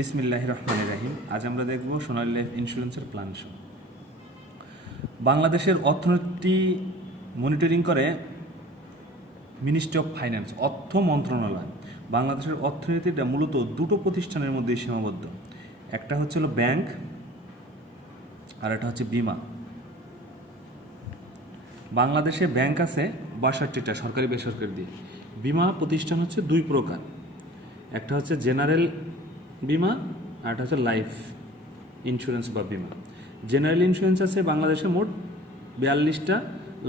বিসমিল্লাহির রহমানির রহিম। আজ আমরা দেখব সোনালী লাইফ ইন্স্যুরেন্সের প্ল্যান শো। বাংলাদেশের অর্থনীতি মনিটরিং করে মিনিস্ট্রি অফ ফাইন্যান্স, অর্থ মন্ত্রণালয়। বাংলাদেশের অর্থনীতিটা মূলত দুটো প্রতিষ্ঠানের মধ্যে সীমাবদ্ধ, একটা হচ্ছে ব্যাংক আর একটা হচ্ছে বিমা। বাংলাদেশে ব্যাংক আছে ৬২টা, সরকারি বেসরকারি দিয়ে। বিমা প্রতিষ্ঠান হচ্ছে দুই প্রকার, একটা হচ্ছে জেনারেল বিমা আর একটা হচ্ছে লাইফ ইন্স্যুরেন্স বা বিমা। জেনারেল ইন্স্যুরেন্স আছে বাংলাদেশে মোট ৪২টা,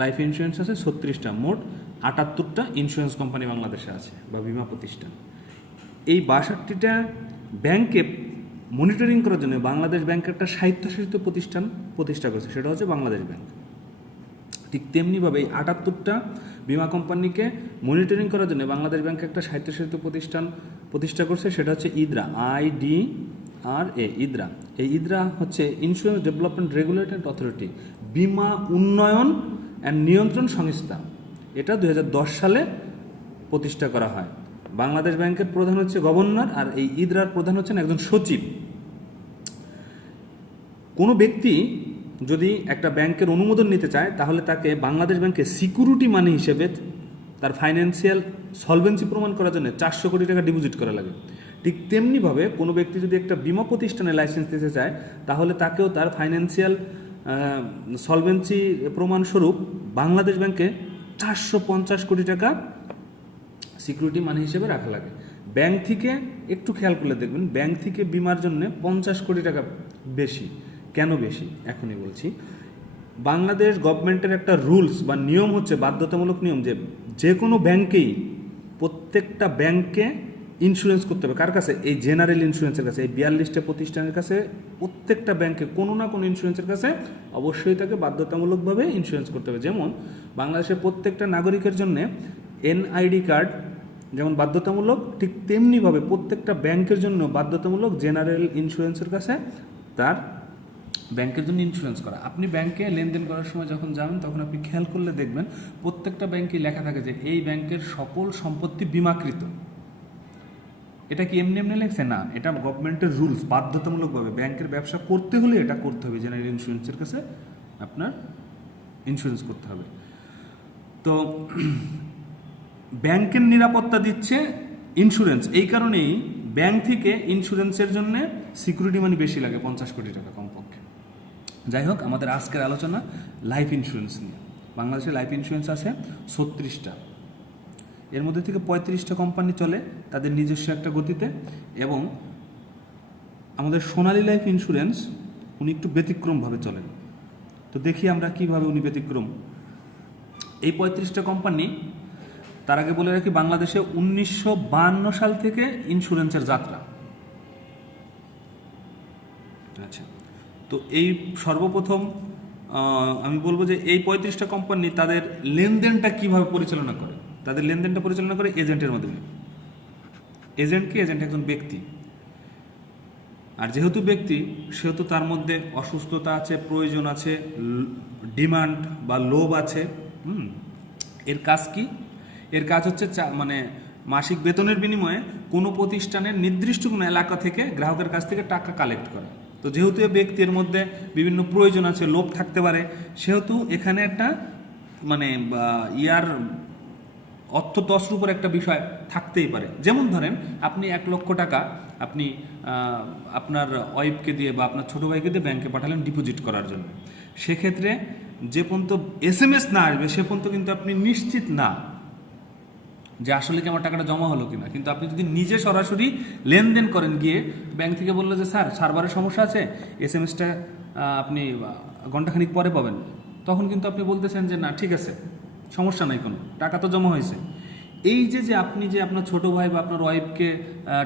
লাইফ ইন্স্যুরেন্স আছে ৩৬টা, মোট ৭৮টা ইন্স্যুরেন্স কোম্পানি বাংলাদেশে আছে বা বিমা প্রতিষ্ঠান। এই ৬২টা ব্যাংকে মনিটরিং করার জন্য বাংলাদেশ ব্যাংক একটা স্বায়ত্তশাসিত প্রতিষ্ঠান প্রতিষ্ঠা করেছে, সেটা হচ্ছে বাংলাদেশ ব্যাংক। ঠিক তেমনিভাবে এই ৭৮টা বিমা কোম্পানিকে মনিটরিং করার জন্য বাংলাদেশ ব্যাংক একটা স্বায়ত্তশাসিত প্রতিষ্ঠান প্রতিষ্ঠা করছে, সেটা হচ্ছে ইদরা, IDRA, ইদরা। এই ইদরা হচ্ছে ইন্স্যুরেন্স ডেভেলপমেন্ট রেগুলেটরি অথরিটি, বিমা উন্নয়ন অ্যান্ড নিয়ন্ত্রণ সংস্থা। এটা ২০১০ সালে প্রতিষ্ঠা করা হয়। বাংলাদেশ ব্যাংকের প্রধান হচ্ছে গভর্নর, আর এই ইদরার প্রধান হচ্ছেন একজন সচিব। কোনো ব্যক্তি যদি একটা ব্যাংকের অনুমোদন নিতে চায় তাহলে তাকে বাংলাদেশ ব্যাংকে সিকিউরিটি মানি হিসেবে তার ফাইন্যান্সিয়াল সলভেন্সি প্রমাণ করার জন্য ৪০০ কোটি টাকা ডিপোজিট করা লাগে। ঠিক তেমনিভাবে কোনো ব্যক্তি যদি একটা বিমা প্রতিষ্ঠানে লাইসেন্স দিতে চায় তাহলে তাকেও তার ফাইন্যান্সিয়াল সলভেন্সি প্রমাণস্বরূপ বাংলাদেশ ব্যাংকে ৪৫০ কোটি টাকা সিকিউরিটি মানি হিসেবে রাখা লাগে। ব্যাংক থেকে একটু খেয়াল করলে দেখবেন, ব্যাংক থেকে বিমার জন্য ৫০ কোটি টাকা বেশি। কেন বেশি এখনই বলছি। বাংলাদেশ গভর্নমেন্টের একটা রুলস বা নিয়ম হচ্ছে, বাধ্যতামূলক নিয়ম, যে কোনো ব্যাংকেই প্রত্যেকটা ব্যাংকে ইন্স্যুরেন্স করতে হবে। কার কাছে? এই জেনারেল ইন্স্যুরেন্সের কাছে। এই ৪২টা প্রতিষ্ঠানের কাছে প্রত্যেকটা ব্যাংকে কোনো না কোনো ইন্স্যুরেন্সের কাছে অবশ্যই তাকে বাধ্যতামূলকভাবে ইন্স্যুরেন্স করতে হবে। যেমন বাংলাদেশের প্রত্যেকটা নাগরিকের জন্য NID কার্ড যেমন বাধ্যতামূলক, ঠিক তেমনিভাবে প্রত্যেকটা ব্যাংকের জন্য বাধ্যতামূলক জেনারেল ইন্স্যুরেন্সের কাছে তার ব্যাংকের জন্য ইন্স্যুরেন্স করা। আপনি ব্যাংকে লেনদেন করার সময় যখন যাবেন তখন আপনি খেয়াল করলে দেখবেন প্রত্যেকটা ব্যাংকে লেখা থাকে যে এই ব্যাংকের সকল সম্পত্তি বিমাকৃত। এটা কি এমনি এমনি লেখছে না, এটা গভর্নমেন্টের রুলস, বাধ্যতামূলকভাবে ব্যাংকের ব্যবসা করতে হলে এটা করতে হবে, জেনারেল ইন্স্যুরেন্সের কাছে আপনার ইন্স্যুরেন্স করতে হবে। তো ব্যাংকের নিরাপত্তা দিচ্ছে ইন্স্যুরেন্স, এই কারণেই ব্যাংক থেকে ইন্স্যুরেন্সের জন্য সিকিউরিটি মানি বেশি লাগে, ৫০ কোটি টাকা কমপক্ষে। যাই হোক, আমাদের আজকের আলোচনা লাইফ ইন্স্যুরেন্স নিয়ে। বাংলাদেশে লাইফ ইন্স্যুরেন্স আছে ৩৬টা, এর মধ্যে থেকে ৩৫টা কোম্পানি চলে তাদের নিজস্ব একটা গতিতে, এবং আমাদের সোনালী লাইফ ইন্স্যুরেন্স উনি একটু ব্যতিক্রমভাবে চলেন। তো দেখি আমরা কিভাবে উনি ব্যতিক্রম। এই ৩৫টা কোম্পানি, তার আগে বলে রাখি, বাংলাদেশে ১৯৫২ সাল থেকে ইন্স্যুরেন্সের যাত্রা। আচ্ছা, তো এই সর্বপ্রথম আমি বলবো যে এই ৩৫টা কোম্পানি তাদের লেনদেনটা কিভাবে পরিচালনা করে। তাদের লেনদেনটা পরিচালনা করে এজেন্টের মাধ্যমে। এজেন্ট কি? এজেন্ট একজন ব্যক্তি, আর যেহেতু ব্যক্তি সেহেতু তার মধ্যে অসুস্থতা আছে, প্রয়োজন আছে, ডিমান্ড বা লোভ আছে। এর কাজ কি? এর কাজ হচ্ছে মানে মাসিক বেতনের বিনিময়ে কোনো প্রতিষ্ঠানের নির্দিষ্ট কোনো এলাকা থেকে গ্রাহকের কাছ থেকে টাকা কালেক্ট করা। তো যেহেতু এই ব্যক্তির মধ্যে বিভিন্ন প্রয়োজন আছে, লোভ থাকতে পারে, সেহেতু এখানে একটা মানে অর্থ তছরূপ উপর একটা বিষয় থাকতেই পারে। যেমন ধরেন আপনি ১ লক্ষ টাকা আপনি আপনার ওয়াইফকে দিয়ে বা আপনার ছোটো ভাইকে দিয়ে ব্যাংকে পাঠালেন ডিপোজিট করার জন্য। সেক্ষেত্রে যে পর্যন্ত SMS না আসবে সে পর্যন্ত কিন্তু আপনি নিশ্চিত না যে আসলে কি আমার টাকাটা জমা হলো কিনা। কিন্তু আপনি যদি নিজে সরাসরি লেনদেন করেন, গিয়ে ব্যাংক থেকে বললো যে স্যার সার্ভারের সমস্যা আছে, SMS-টা আপনি ঘন্টাখানিক পরে পাবেন, তখন কিন্তু আপনি বলতেছেন যে না ঠিক আছে, সমস্যা নাই, কোনো টাকা তো জমা হয়েছে। এই যে আপনি যে আপনার ছোটো ভাই বা আপনার ওয়াইফকে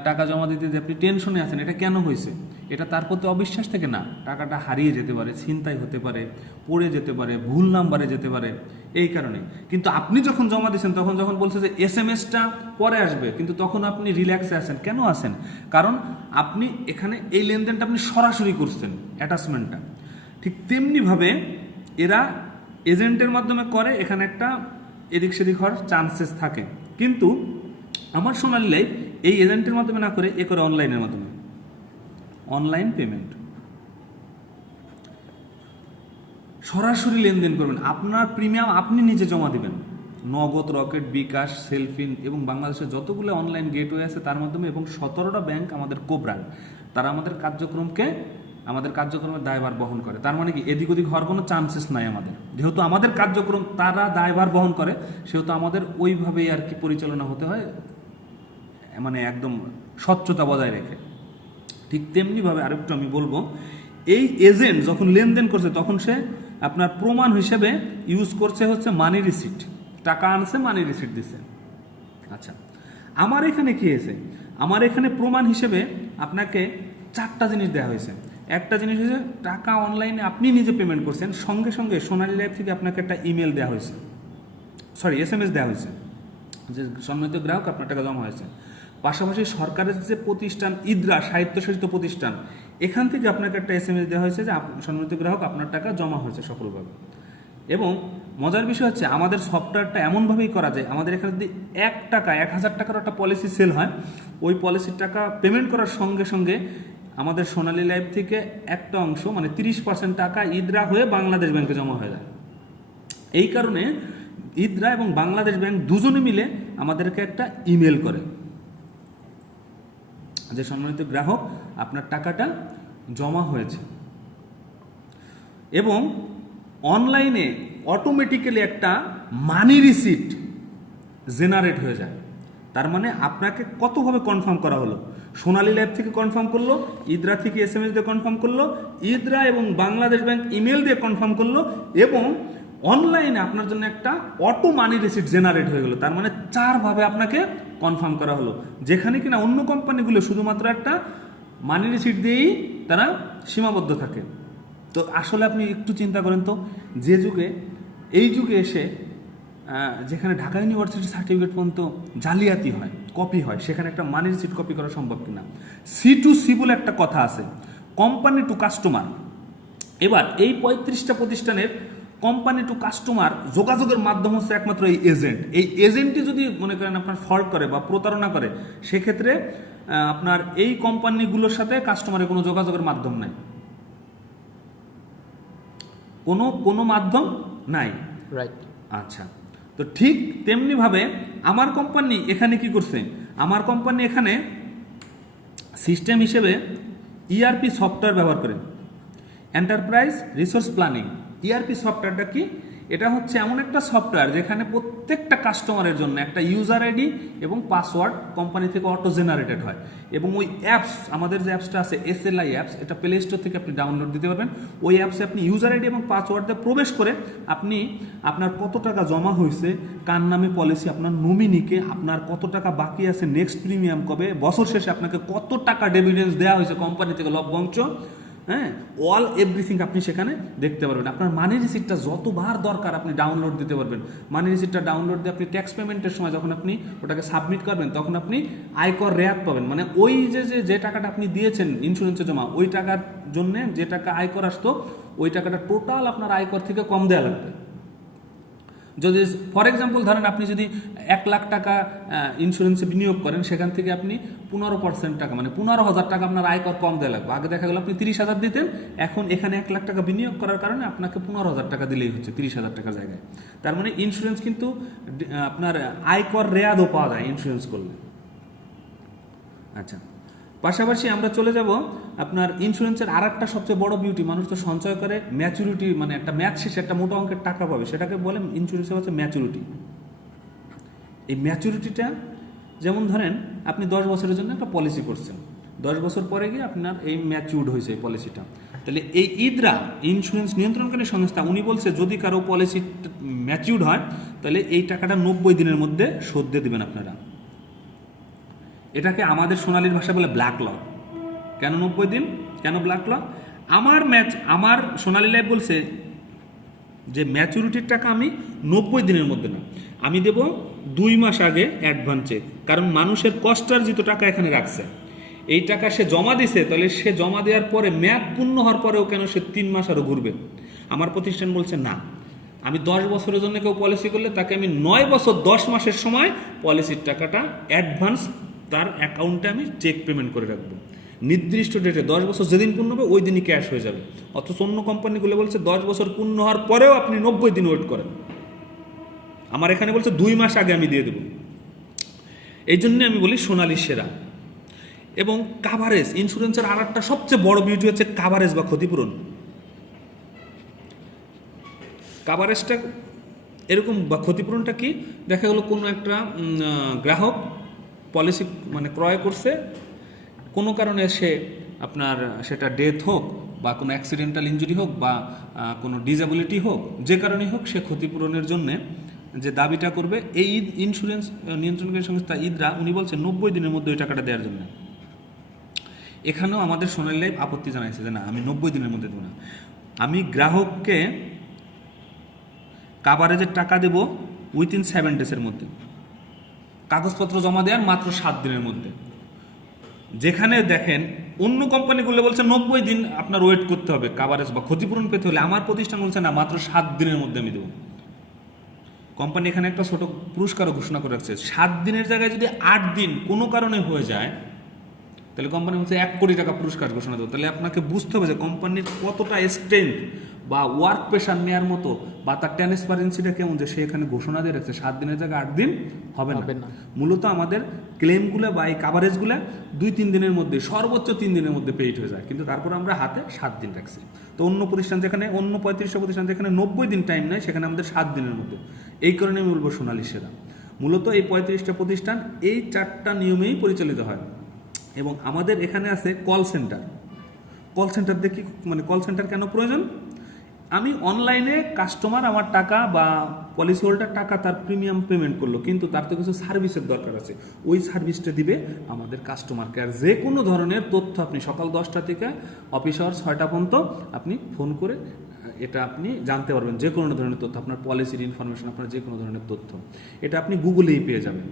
টাকা জমা দিতে যে আপনি টেনশনে আছেন, এটা কেন হয়েছে? এটা তার প্রতি অবিশ্বাস থেকে না, টাকাটা হারিয়ে যেতে পারে, ছিনতাই হতে পারে, পড়ে যেতে পারে, ভুল নাম্বারে যেতে পারে, এই কারণে। কিন্তু আপনি যখন জমা দিয়েছেন তখন যখন বলছে যে SMS-টা পরে আসবে, কিন্তু তখন আপনি রিল্যাক্সে আছেন। কেন আছেন? কারণ আপনি এখানে এই লেনদেনটা আপনি সরাসরি করছেন, অ্যাটাচমেন্টটা। ঠিক তেমনিভাবে এরা এজেন্টের মাধ্যমে করে, এখানে একটা এদিক সেদিক হওয়ার চান্সেস থাকে। কিন্তু আমার সোনালী লাইফ এই এজেন্টের মাধ্যমে না করে এ করে অনলাইনের মাধ্যমে। অনলাইন পেমেন্ট, সরাসরি লেনদেন করবেন, আপনার প্রিমিয়াম আপনি নিজে জমা দিবেন। নগদ, রকেট, বিকাশ, সেলফিন এবং বাংলাদেশের যতগুলো অনলাইন গেটওয়ে আছে তার মাধ্যমে, এবং 17টা ব্যাংক আমাদের কোব্রান্ড, তারা আমাদের কার্যক্রমের দায়ভার বহন করে। তার মানে কি এদিক ওদিক হওয়ার কোনো চান্সেস নাই আমাদের, যেহেতু আমাদের কার্যক্রম তারা দায়ভার বহন করে, সেহেতু আমাদের ওইভাবেই আর কি পরিচালনা হতে হয়, মানে একদম স্বচ্ছতা বজায় রেখে। ঠিক তেমনিভাবে আরেকটু আমি বলবো, এই এজেন্ট যখন লেনদেন করছে তখন সে আপনার প্রমাণ হিসেবে ইউজ করছে হচ্ছে মানি রিসিট, টাকা আনছে মানি রিসিট দিছে। আচ্ছা, আমার এখানে কি হয়েছে, আমার এখানে প্রমাণ হিসেবে আপনাকে 4টা জিনিস দেওয়া হয়েছে। একটা জিনিস হচ্ছে টাকা অনলাইনে আপনি নিজে পেমেন্ট করছেন, সঙ্গে সঙ্গে সোনালী লাইফ থেকে আপনাকে একটা ইমেল দেওয়া হয়েছে, SMS দেওয়া হয়েছে যে সম্মানিত গ্রাহক আপনার টাকা জমা হয়েছে। পাশাপাশি সরকারের যে প্রতিষ্ঠান ইদ্রা, স্বায়ত্তশাসিত প্রতিষ্ঠান, এখান থেকে আপনাকে একটা SMS দেওয়া হয়েছে যে সম্মানিত গ্রাহক আপনার টাকা জমা হয়েছে সফলভাবে। এবং মজার বিষয় হচ্ছে আমাদের সফটওয়্যারটা এমনভাবেই করা যায়, আমাদের এখানে যদি 1,000 টাকার একটা পলিসি সেল হয়, ওই পলিসির টাকা পেমেন্ট করার সঙ্গে সঙ্গে আমাদের সোনালী লাইফ থেকে একটা অংশ মানে 30% টাকা ইদ্রা হয়ে বাংলাদেশ ব্যাংকে জমা হয়ে যায়। এই কারণে ইদ্রা এবং বাংলাদেশ ব্যাংক দুজনে মিলে আমাদেরকে একটা ইমেল করে যে সম্মানিত গ্রাহক আপনার টাকাটা জমা হয়েছে। এবং অনলাইনে অটোমেটিক্যালি একটা মানি রিসিট জেনারেট হয়ে যায়। তার মানে আপনাকে কতভাবে কনফার্ম করা হলো, সোনালী লাইফ থেকে কনফার্ম করলো, ইদ্রা থেকে SMS দিয়ে কনফার্ম করলো, ইদ্রা এবং বাংলাদেশ ব্যাংক ইমেল দিয়ে কনফার্ম করলো, এবং অনলাইনে আপনার জন্য একটা অটো মানি রিসিট জেনারেট হয়ে গেল। তার মানে 4ভাবে আপনাকে কনফার্ম করা হলো, যেখানে কিনা অন্য কোম্পানিগুলো শুধুমাত্র একটা মানি রিসিট দিয়েই তারা সীমাবদ্ধ থাকে। তো আসলে আপনি একটু চিন্তা করেন তো, যে যুগে এই যুগে এসে যেখানে ঢাকা ইউনিভার্সিটি সার্টিফিকেট পর্যন্ত জালিয়াতি হয়, কপি হয়, সেখানে একটা মানি রিসিট কপি করা সম্ভব কিনা। C2C বলে একটা কথা আছে, কোম্পানি টু কাস্টমার। এবার এই 35টা প্রতিষ্ঠানের কোম্পানি টু কাস্টমার যোগাযোগের মাধ্যম হচ্ছে একমাত্র এই এজেন্ট। এই এজেন্টই যদি মনে করেন আপনার ফল্ট করে বা প্রতারণা করে, সেক্ষেত্রে আপনার এই কোম্পানিগুলোর সাথে কাস্টমারের কোনো যোগাযোগের মাধ্যম নাই, কোনো মাধ্যম নাই। রাইট। আচ্ছা, তো ঠিক তেমনিভাবে আমার কোম্পানি এখানে কি করছে, আমার কোম্পানি এখানে সিস্টেম হিসেবে ERP সফটওয়্যার ব্যবহার করে, এন্টারপ্রাইজ রিসোর্স প্ল্যানিং। ERP সফটওয়্যারটা কি, এটা হচ্ছে এমন একটা সফটওয়্যার যেখানে প্রত্যেকটা কাস্টমারের জন্য একটা ইউজার আইডি এবং পাসওয়ার্ড কোম্পানি থেকে অটো জেনারেটেড হয়। এবং ওই অ্যাপস, আমাদের যে অ্যাপসটা আছে SLI অ্যাপস, এটা প্লে স্টোর থেকে আপনি ডাউনলোড দিতে পারবেন। ওই অ্যাপসে আপনি ইউজার আইডি এবং পাসওয়ার্ড দিয়ে প্রবেশ করে আপনি আপনার কত টাকা জমা হয়েছে, কার নামে পলিসি, আপনার নমিনিকে, আপনার কত টাকা বাকি আছে, নেক্সট প্রিমিয়াম কবে, বছর শেষে আপনাকে কত টাকা ডিভিডেন্স দেওয়া হয়েছে কোম্পানি থেকে লভ্যাংশ, হ্যাঁ, অল এভরিথিং আপনি সেখানে দেখতে পারবেন। আপনার মানি রিসিটটা যতবার দরকার আপনি ডাউনলোড দিতে পারবেন। মানি রিসিটটা ডাউনলোড দিয়ে আপনি ট্যাক্স পেমেন্টের সময় যখন আপনি ওটাকে সাবমিট করবেন, তখন আপনি আয়কর রেয়াত পাবেন। মানে ওই যে টাকাটা আপনি দিয়েছেন ইন্স্যুরেন্সে জমা, ওই টাকার জন্য যে টাকা আয়কর আসতো, ওই টাকাটা টোটাল আপনার আয়কর থেকে কম দেওয়া লাগবে। যদি ফর এক্সাম্পল ধরেন আপনি যদি 1 লাখ টাকা ইন্স্যুরেন্সে বিনিয়োগ করেন, সেখান থেকে আপনি 15% টাকা মানে 15,000 টাকা আপনার আয়কর কম দেওয়া লাগবে। আগে দেখা গেল আপনি 30,000 দিতেন, এখন এখানে 1 লাখ টাকা বিনিয়োগ করার কারণে আপনাকে 15,000 টাকা দিলেই হচ্ছে 30,000 টাকার জায়গায়। তার মানে ইন্স্যুরেন্স কিন্তু আপনার আয়কর রেয়াদও পাওয়া যায় ইন্স্যুরেন্স করলে। আচ্ছা, পাশাপাশি আমরা চলে যাব আপনার ইন্স্যুরেন্সের আর একটা সবচেয়ে বড় বিউটি, মানুষ তো সঞ্চয় করে ম্যাচুরিটি, মানে একটা ম্যাচ শেষে একটা মোটা অঙ্কের টাকা পাবে, সেটাকে বলে ইন্স্যুরেন্সে হচ্ছে ম্যাচুরিটি। এই ম্যাচুরিটিটা যেমন ধরেন আপনি 10 বছরের জন্য একটা পলিসি করছেন, 10 বছর পরে গিয়ে আপনার এই ম্যাচুরড হয়েছে এই পলিসিটা, তাহলে এই ইদ্রা ইন্স্যুরেন্স নিয়ন্ত্রণকারী সংস্থা উনি বলছে যদি কারো পলিসি ম্যাচুরড হয় তাহলে এই টাকাটা 90 দিনের মধ্যে শোধ দিয়ে দেবেন আপনারা। এটাকে আমাদের সোনালীর ভাষায় বলে ব্ল্যাক ল। কেন 90 দিন, কেন ব্ল্যাক ল? আমার সোনালী লাইফ বলছে যে ম্যাচুরিটির টাকা আমি 90 দিনের মধ্যে না, আমি দেব 2 মাস আগে অ্যাডভান্সে, কারণ মানুষের কষ্টার্জিত টাকা এখানে রাখছে, এই টাকা সে জমা দিছে, তাহলে সে জমা দেওয়ার পরে মেয়াদ পূর্ণ হওয়ার পরেও কেন সে 3 মাস আরও ঘুরবে। আমার প্রতিষ্ঠান বলছে না, আমি 10 বছরের জন্য কেউ পলিসি করলে তাকে আমি 9 বছর 10 মাসের সময় পলিসির টাকাটা অ্যাডভান্স তার অ্যাকাউন্টে আমি চেক পেমেন্ট করে রাখবো। নির্দিষ্ট ডেটে 10 বছর যেদিন পূর্ণ হবে ওই দিনই ক্যাশ হয়ে যাবে। অথচ অন্য কোম্পানিগুলো বলছে 10 বছর পূর্ণ হওয়ার পরেও আপনি 90 দিন ওয়েট করেন। আমার এখানে বলছে 2 মাস আগে আমি দিয়ে দেবো। এই জন্যে আমি বলি সোনালী সেরা। এবং কাভারেজ, ইন্স্যুরেন্সের আর একটা সবচেয়ে বড় বিউটি হচ্ছে কাভারেজ বা ক্ষতিপূরণ। কাভারেজটা এরকম বা ক্ষতিপূরণটা কি, দেখা গেলো কোনো একটা গ্রাহক পলিসি মানে ক্রয় করছে, কোনো কারণে সে আপনার সেটা ডেথ হোক বা কোনো অ্যাক্সিডেন্টাল ইনজুরি হোক বা কোনো ডিসএবিলিটি হোক, যে কারণেই হোক, সে ক্ষতিপূরণের জন্যে যে দাবিটা করবে, এই ইন্স্যুরেন্স নিয়ন্ত্রণকারী সংস্থা ইদরা উনি বলছে 90 দিনের মধ্যে ওই টাকাটা দেওয়ার জন্য। এখানেও আমাদের সোনালী লাইফ আপত্তি জানাইছে যে না, আমি 90 দিনের মধ্যে দেবো না, আমি গ্রাহককে কাভারেজের টাকা দেব উইথিন 7 ডেজের মধ্যে, কাগজপত্র জমা দেওয়ার মাত্র 7 দিনের মধ্যে। যেখানে দেখেন অন্য কোম্পানিগুলো বলছে 90 দিন আপনার ওয়েট করতে হবে কাভারেজ বা ক্ষতিপূরণ পেতে হলে, আমার প্রতিষ্ঠান বলছে না, মাত্র 7 দিনের মধ্যে আমি দেবো। কোম্পানি এখানে একটা ছোট পুরস্কারও ঘোষণা করে রাখছে, 7 দিনের জায়গায় যদি 8 দিন কোনো কারণে হয়ে যায়, তাহলে কোম্পানি বলছে 1 কোটি টাকা পুরস্কার ঘোষণা দেবো। তাহলে আপনাকে বুঝতে হবে যে কোম্পানির কতটা স্ট্রেংথ বা ওয়ার্ক প্রেশার নেওয়ার মতো বা তার ট্রান্সপারেন্সিটা কেমন, যে সে এখানে ঘোষণা দিয়ে রাখছে 7 দিনের জায়গায় 8 দিন হবে না। মূলত আমাদের ক্লেমগুলো বা এই কাভারেজগুলো 2-3 দিনের মধ্যে, সর্বোচ্চ 3 দিনের মধ্যে পেইড হয়ে যায়, কিন্তু তারপর আমরা হাতে 7 দিন রাখছি। তো অন্য প্রতিষ্ঠান যেখানে, অন্য 35টা প্রতিষ্ঠান যেখানে 90 দিন টাইম নেয়, সেখানে আমাদের 7 দিনের মধ্যে। এই কারণে আমি বলবো সোনালী সেরা। মূলত এই 35টা প্রতিষ্ঠান এই 4টা নিয়মেই পরিচালিত হয়। এবং আমাদের এখানে আছে কল সেন্টার। কল সেন্টার দেখি মানে কল সেন্টার কেন প্রয়োজন, আমি অনলাইনে কাস্টমার আমার টাকা বা পলিসি হোল্ডার টাকা তার প্রিমিয়াম পেমেন্ট করলো, কিন্তু তার তো কিছু সার্ভিসের দরকার আছে, ওই সার্ভিসটা দিবে আমাদের কাস্টমার কেয়ার। যে কোনো ধরনের তথ্য আপনি সকাল 10টা থেকে অফিস আওয়ার 6টা পর্যন্ত আপনি ফোন করে এটা আপনি জানতে পারবেন, যে কোনো ধরনের তথ্য, আপনার পলিসির ইনফরমেশন, আপনার যে কোনো ধরনের তথ্য, এটা আপনি গুগলেই পেয়ে যাবেন।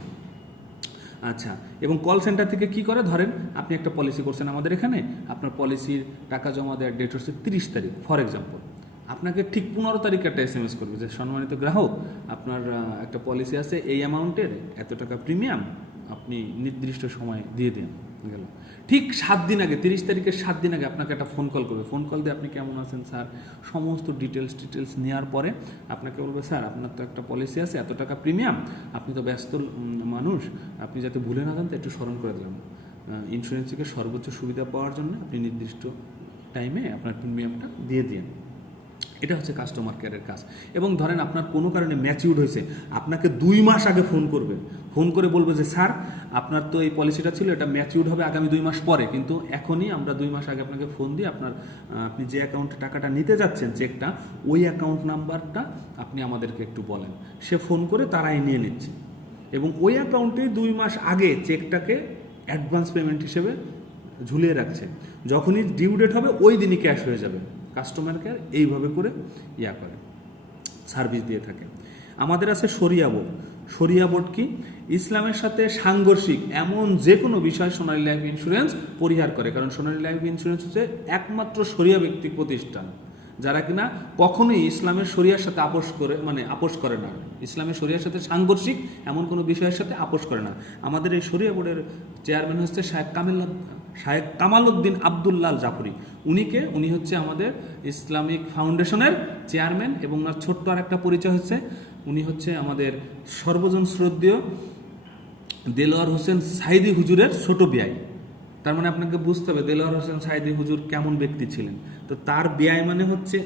আচ্ছা, এবং কল সেন্টার থেকে কি করে, ধরেন আপনি একটা পলিসি করছেন আমাদের এখানে, আপনার পলিসির টাকা জমা দেওয়ার ডেট হচ্ছে 30 তারিখ ফর এক্সাম্পল, আপনাকে ঠিক 15 তারিখে একটা SMS করবে যে সম্মানিত গ্রাহক, আপনার একটা পলিসি আছে এই অ্যামাউন্টের, এত টাকা প্রিমিয়াম, আপনি নির্দিষ্ট সময় দিয়ে দিন। গেল ঠিক 7 দিন আগে, 30 তারিখের 7 দিন আগে আপনাকে একটা ফোন কল করবে। ফোন কল দিয়ে আপনি কেমন আছেন স্যার, সমস্ত ডিটেলস নেওয়ার পরে আপনাকে বলবে, স্যার আপনার তো একটা পলিসি আছে এত টাকা প্রিমিয়াম, আপনি তো ব্যস্ত মানুষ, আপনি যাতে ভুলে না যান তো একটু স্মরণ করে দিলাম, ইন্স্যুরেন্স থেকে সর্বোচ্চ সুবিধা পাওয়ার জন্য আপনি নির্দিষ্ট টাইমে আপনার প্রিমিয়ামটা দিয়ে দিন। এটা হচ্ছে কাস্টমার কেয়ারের কাজ। এবং ধরেন আপনার কোনো কারণে ম্যাচিউর হয়েছে, আপনাকে 2 মাস আগে ফোন করবে, ফোন করে বলবে যে স্যার আপনার তো এই পলিসিটা ছিল, এটা ম্যাচিউর হবে আগামী 2 মাস পরে, কিন্তু এখনই আমরা 2 মাস আগে আপনাকে ফোন দিয়ে আপনি যে অ্যাকাউন্টে টাকাটা নিতে যাচ্ছেন চেকটা, ওই অ্যাকাউন্ট নাম্বারটা আপনি আমাদেরকে একটু বলেন। সে ফোন করে তারাই নিয়ে নিচ্ছে এবং ওই অ্যাকাউন্টে 2 মাস আগে চেকটাকে অ্যাডভান্স পেমেন্ট হিসেবে ঝুলিয়ে রাখছে, যখনই ডিউ ডেট হবে ওই দিনই ক্যাশ হয়ে যাবে। কাস্টমার কেয়ার এইভাবে করে করে সার্ভিস দিয়ে থাকে। আমাদের আছে শরিয়া বোর্ড। শরিয়া বোর্ড কি, ইসলামের সাথে সাংঘর্ষিক এমন যে কোনো বিষয় সোনালী লাইফ ইন্স্যুরেন্স পরিহার করে। কারণ সোনালী লাইফ ইন্স্যুরেন্স হচ্ছে একমাত্র শরিয়া ভিত্তিক প্রতিষ্ঠান যারা কিনা কখনোই ইসলামের শরিয়ার সাথে আপোষ করে না, ইসলামের শরিয়ার সাথে সাংঘর্ষিক এমন কোনো বিষয়ের সাথে আপোষ করে না। আমাদের এই শরিয়া বোর্ডের চেয়ারম্যান হচ্ছে শায়েখ কামাল উদ্দিন আবদুল্লাহ জাফরি। উনি হচ্ছে আমাদের ইসলামিক ফাউন্ডেশনের চেয়ারম্যান। এবং ওনার ছোট্ট আর একটা পরিচয় হচ্ছে, উনি হচ্ছে আমাদের সর্বজন শ্রদ্ধেয় দেলোয়ার হোসেন সাইদি হুজুরের ছোট বিয়াই। তার মানে আপনাকে বুঝতে হবে দেলোয়ার হোসেন সাইদি হুজুর কেমন ব্যক্তি ছিলেন। তো তার বিয়াই মানে হচ্ছে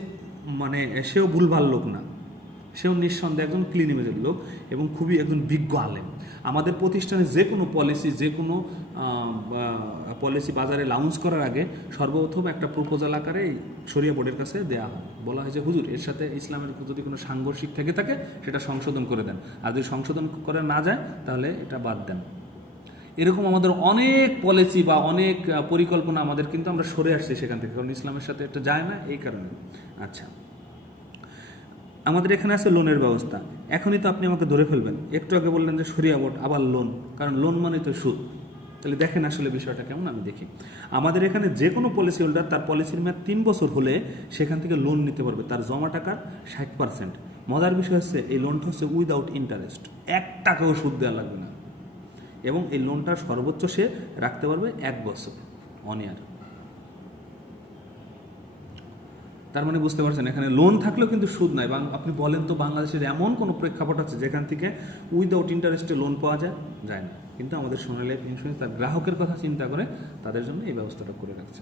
সেও ভুলভাল লোক না, সেও নিঃসন্দেহে একজন ক্লিন ইমেজের লোক এবং খুবই একজন বিজ্ঞ আলেম। আমাদের প্রতিষ্ঠানে যে কোনো পলিসি বাজারে লঞ্চ করার আগে সর্বপ্রথম একটা প্রপোজাল আকারে শরিয়া বোর্ডের কাছে দেওয়া হয়, বলা হয় যে হুজুর এর সাথে ইসলামের যদি কোনো সাংঘর্ষিক থেকে থাকে সেটা সংশোধন করে দেন, আর যদি সংশোধন করে না যায় তাহলে এটা বাদ দেন। এরকম আমাদের অনেক পলিসি বা অনেক পরিকল্পনা আমাদের কিন্তু আমরা সরে আসছি সেখান থেকে, কারণ ইসলামের সাথে এটা যায় না এই কারণে। আচ্ছা, আমাদের এখানে আছে লোনের ব্যবস্থা। এখনই তো আপনি আমাকে ধরে ফেলবেন, একটু আগে বললেন যে শরিয়া বোর্ড আবার লোন, কারণ লোন মানে তো সুদ। তাহলে দেখেন আসলে বিষয়টা কেমন, আমি দেখি। আমাদের এখানে যে কোনো পলিসি হোল্ডার তার পলিসির মেয়াদ 3 বছর হলে সেখান থেকে লোন নিতে পারবে, তার জমা টাকার 60%। মজার বিষয় হচ্ছে এই লোনটা হচ্ছে উইদাউট ইন্টারেস্ট, 1 টাকাও সুদ দেওয়া লাগবে না। এবং এই লোনটা সর্বোচ্চ সে রাখতে পারবে 1 বছর। 1 ইয়ার। তার মানে বুঝতে পারছেন এখানে লোন থাকলেও কিন্তু সুদ নাই। আপনি বলেন তো বাংলাদেশের এমন কোনো প্রেক্ষাপট আছে যেখান থেকে উইদাউট ইন্টারেস্টে লোন পাওয়া যায় না, কিন্তু আমাদের সোনালী লাইফ ইন্স্যুরেন্স তার গ্রাহকের কথা চিন্তা করে তাদের জন্য এই ব্যবস্থাটা করে রাখছে।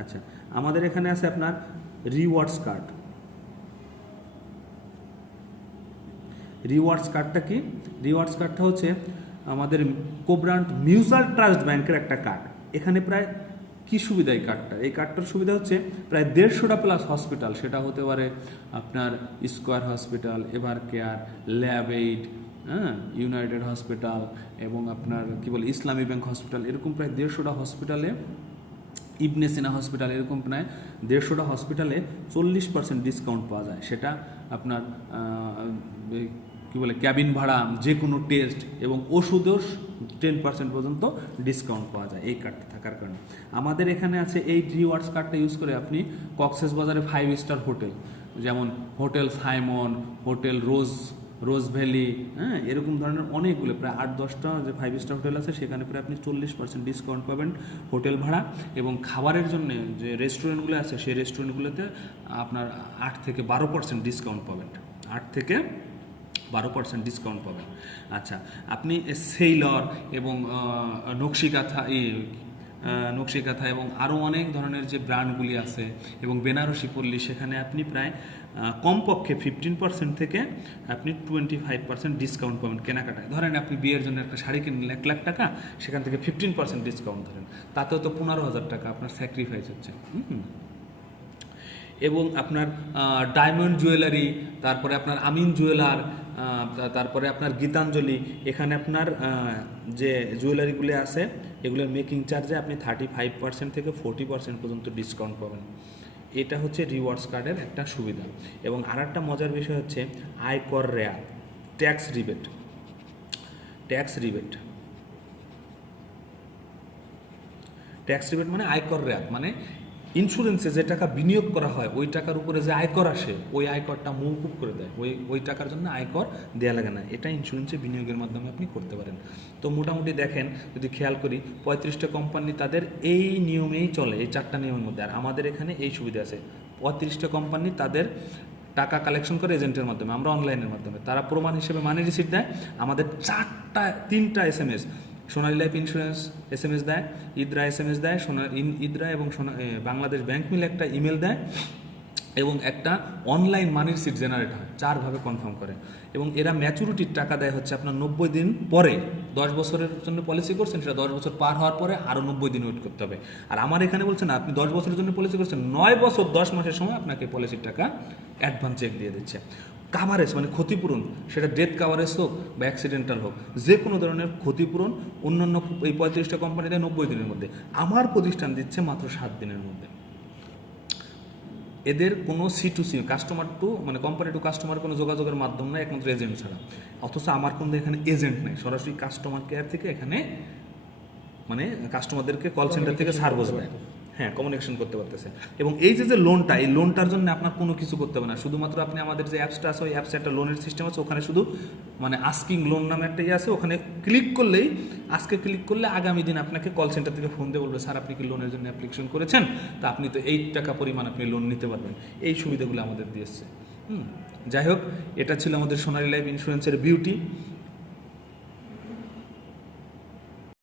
আচ্ছা, আমাদের এখানে আছে আপনার রিওয়ার্ডস কার্ড। রিওয়ার্ডস কার্ডটা কি? রিওয়ার্ডস কার্ডটা হচ্ছে আমাদের কোব্রান্ড মিউচুয়াল ট্রাস্ট ব্যাংকের একটা কার্ড। এখানে প্রায় কি সুবিধা এই কার্ডটা? এই কার্ডটার সুবিধা হচ্ছে প্রায় 150টা প্লাস হসপিটাল, সেটা হতে পারে আপনার square hospital, ever care, lab aid, United hospital এবং আপনার কি বলে ইসলামী ব্যাংক হসপিটাল, এরকম প্রায় 150টা হসপিটালে, ইবনে সিনা হসপিটাল, এরকম প্রায় 150টা হসপিটালে 40% ডিসকাউন্ট পাওয়া যায়। সেটা আপনার কি বলে ক্যাবিন ভাড়া, যে কোনো টেস্ট এবং ওষুধেও 10% পর্যন্ত ডিসকাউন্ট পাওয়া যায় এই কার্ডটা থাকার কারণে। আমাদের এখানে আছে এই রিওয়ার্ডস কার্ডটা ইউজ করে আপনি কক্সেস বাজারে 5 স্টার হোটেল, যেমন হোটেল সাইমন, হোটেল রোজ ভ্যালি, এরকম ধরনের অনেকগুলো প্রায় 8-10টা যে 5 স্টার হোটেল আছে সেখানে প্রায় আপনি 40% ডিসকাউন্ট পাবেন হোটেল ভাড়া। এবং খাবারের জন্য যে রেস্টুরেন্টগুলো আছে সেই রেস্টুরেন্টগুলোতে আপনার 8 থেকে 12% ডিসকাউন্ট পাবেন, 8 থেকে 12% ডিসকাউন্ট পাবেন। আচ্ছা, আপনি সেইলর এবং নকশিকাথা এবং আরও অনেক ধরনের যে ব্র্যান্ডগুলি আছে এবং বেনারসি পল্লী, সেখানে আপনি প্রায় কমপক্ষে 15% থেকে আপনি 25% ডিসকাউন্ট পাবেন কেনাকাটায়। ধরেন আপনি বিয়ের জন্য একটা শাড়ি কিনলেন 1 লাখ টাকা, সেখান থেকে 15% ডিসকাউন্ট ধরেন, তাতেও তো 15,000 টাকা আপনার স্যাক্রিফাইস হচ্ছে। এবং আপনার ডায়মন্ড জুয়েলারি, তারপরে আপনার আমিন জুয়েলার, তারপরে আপনার গীতাঞ্জলি, এখানে আপনার যে জুয়েলারিগুলি আছে এগুলোর মেকিং চার্জে আপনি 35% থেকে 40% পর্যন্ত ডিসকাউন্ট পাবেন। এটা হচ্ছে রিওয়ার্ডস কার্ডের একটা সুবিধা। এবং আর একটা মজার বিষয় হচ্ছে আয়কর রেয়াত, ট্যাক্স রিবেট মানে আয়কর রেয়াত, মানে ইন্স্যুরেন্সে যে টাকা বিনিয়োগ করা হয় ওই টাকার উপরে যে আয়কর আসে ওই আয়করটা মওকুফ করে দেয়, ওই টাকার জন্য আয়কর দেওয়া লাগে না। এটা ইন্স্যুরেন্সে বিনিয়োগের মাধ্যমে আপনি করতে পারেন। তো মোটামুটি দেখেন, যদি খেয়াল করি 35টা কোম্পানি তাদের এই নিয়মেই চলে, এই 4টা নিয়মের মধ্যে। আর আমাদের এখানে এই সুবিধা আছে, 35টা কোম্পানি তাদের টাকা কালেকশন করে এজেন্টের মাধ্যমে, আমরা অনলাইনের মাধ্যমে, তারা প্রমাণ হিসেবে মানি রিসিট দেয়। আমাদের 3টা SMS সোনালী লাইফ ইন্স্যুরেন্স SMS দেয়, ইদ্রা SMS দেয়, ইদ্রা এবং বাংলাদেশ ব্যাংক মিলে একটা ইমেল দেয় এবং একটা অনলাইন মানি রিসিট জেনারেট হয়, 4 ভাবে কনফার্ম করে। এবং এরা ম্যাচুরিটির টাকা দেয় হচ্ছে আপনার 90 দিন পরে। 10 বছরের জন্য পলিসি করছেন, সেটা 10 বছর পার হওয়ার পরে আরও 90 দিন ওয়েট করতে হবে। আর আমার এখানে বলছেন আপনি 10 বছরের জন্য পলিসি করছেন, 9 বছর 10 মাসের সময় আপনাকে পলিসির টাকা অ্যাডভান্স চেক দিয়ে দিচ্ছে। কাভারেজ মানে ক্ষতিপূরণ, সেটা ডেথ কাভারেজ হোক বা অ্যাক্সিডেন্টাল হোক, যে কোনো ধরনের ক্ষতিপূরণ অন্যান্য এই 35টা কোম্পানি দেয় 90 দিনের মধ্যে, আমার প্রতিষ্ঠান দিচ্ছে মাত্র 7 দিনের মধ্যে। এদের কোনো C2C কাস্টমার টু মানে কোম্পানি টু কাস্টমার কোনো যোগাযোগের মাধ্যম নয়, একমাত্র এজেন্ট ছাড়া। অথচ আমার কোনো এখানে এজেন্ট নেই, সরাসরি কাস্টমার কেয়ার থেকে এখানে মানে কাস্টমারদেরকে কল সেন্টার থেকে সার্ভিস দেয়, কমিউনিকেশন করতে পারতেছে। এবং এই যে লোনটা, এই লোনটার জন্য আপনার কোনো কিছু করতে হবে না, শুধুমাত্র আপনি আমাদের যে অ্যাপসটা আছে ওই অ্যাপসে একটা লোনের সিস্টেম আছে, ওখানে শুধু মানে আস্কিং লোন নামে একটা আছে, ওখানে ক্লিক করলেই আগামী দিন আপনাকে কল সেন্টার থেকে ফোন দিয়ে বলবে, স্যার আপনি কি লোনের জন্য অ্যাপ্লিকেশন করেছেন, তা আপনি তো এই টাকা পরিমাণ আপনি লোন নিতে পারবেন। এই সুবিধাগুলো আমাদের দিয়েছে। যাই হোক, এটা ছিল আমাদের সোনালী লাইফ ইন্স্যুরেন্সের বিউটি।